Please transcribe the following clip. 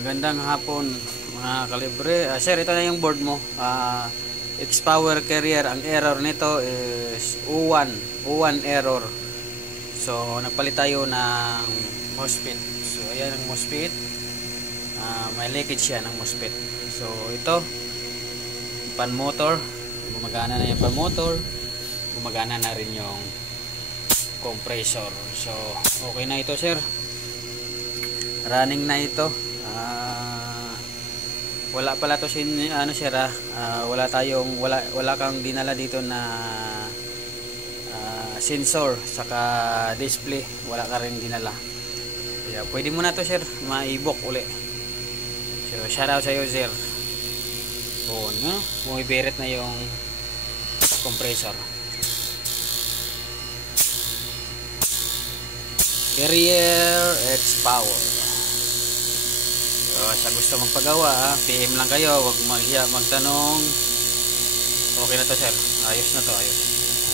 Magandang hapon mga kalibre. Sir, ito na yung board mo. X-Power Carrier. Ang error nito is U1 error. So nagpalit tayo ng MOSFET. So ayan ang MOSFET. May leakage siya ng MOSFET. So ito, pan motor. Gumagana na yung pan motor. Gumagana na rin yung compressor. So okay na ito, sir. Running na ito. Wala pala to wala kang dinala dito na sensor saka display, wala ka rin dinala. Kaya pwede mo na to, sir, maibok uli. So shout out sa iyo, sir. Bumibirit na yung compressor. Carrier X-Power. So, sa gusto magpagawa, PM lang kayo, wag magtanong. Okay na to, sir. Ayos na to, ayos.